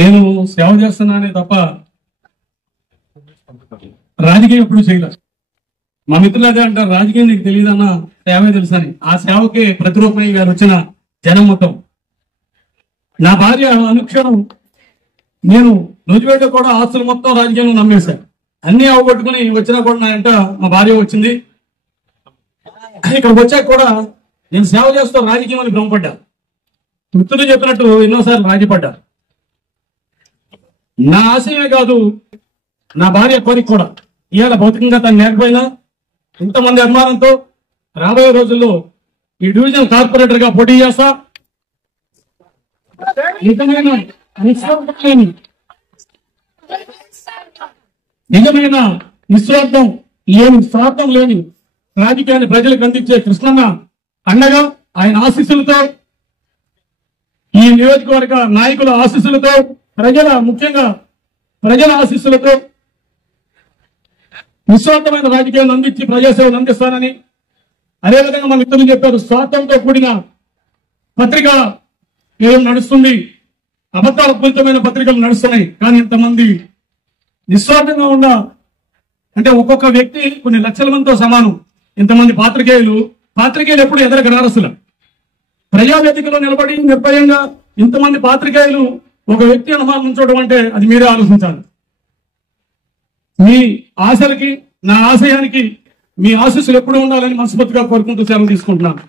నేను సేవ చేస్తున్నానే తప్ప రాజకీయం ఎప్పుడు చేయలేదు. మా మిత్రులు అదే అంటారు, రాజకీయం నీకు తెలియదన్నా సేవే తెలుసని. ఆ సేవకే ప్రతిరూపమయ్య గారు వచ్చిన జనం మొత్తం. నా భార్య అనుక్షణం నేను రోజువేట కూడా ఆస్తులు మొత్తం రాజకీయంలో నమ్మేశాను. అన్ని అవగొట్టుకుని వచ్చినా కూడా నా వెంట మా భార్య వచ్చింది. ఇక్కడికి వచ్చాక కూడా నేను సేవ చేస్తూ రాజకీయం అని భ్రమపడ్డా. మిత్రులు చెప్పినట్టు ఎన్నోసార్లు రాజీపడ్డా. నా ఆశయమే కాదు, నా భార్య కోరిక కూడా. ఇవాళ భౌతికంగా తను లేకపోయినా ఇంతమంది అభిమానంతో రాబోయే రోజుల్లో ఈ డివిజన్ కార్పొరేటర్ గా పోటీ చేస్తా. నిజమైన నిస్వార్థం లేని, స్వార్థం లేని రాజకీయాన్ని ప్రజలకు అందించే కృష్ణన్న అండగా ఆయన ఆశీస్సులతో, ఈ నియోజకవర్గ నాయకుల ఆశీస్సులతో, ముఖ్యంగా ప్రజల ఆశీస్సులతో నిస్వార్థమైన రాజకీయాలను అందించి ప్రజాసేవలు అందిస్తానని, అదేవిధంగా మా మిత్రులు చెప్పారు, స్వార్థంతో కూడిన పత్రిక ఏం నడుస్తుంది, అబద్ధాల పూరితమైన పత్రికలు నడుస్తున్నాయి. కానీ ఇంతమంది నిస్వార్థంగా ఉన్న, అంటే ఒక్కొక్క వ్యక్తి కొన్ని లక్షల మందితో సమానం. ఇంతమంది పాత్రికేయులు ఎప్పుడు ఎదరక రారసులు. ప్రజావేదికలో నిలబడి నిర్భయంగా ఇంతమంది పాత్రికేయులు ఒక వ్యక్తి అనుమానం ఉంచడం అంటే అది మీరే ఆలోచించాలి. మీ ఆశలకి, నా ఆశయానికి మీ ఆశీస్సులు ఎప్పుడు ఉండాలని మనస్ఫూర్తిగా కోరుకుంటూ సెలవు తీసుకుంటున్నాను.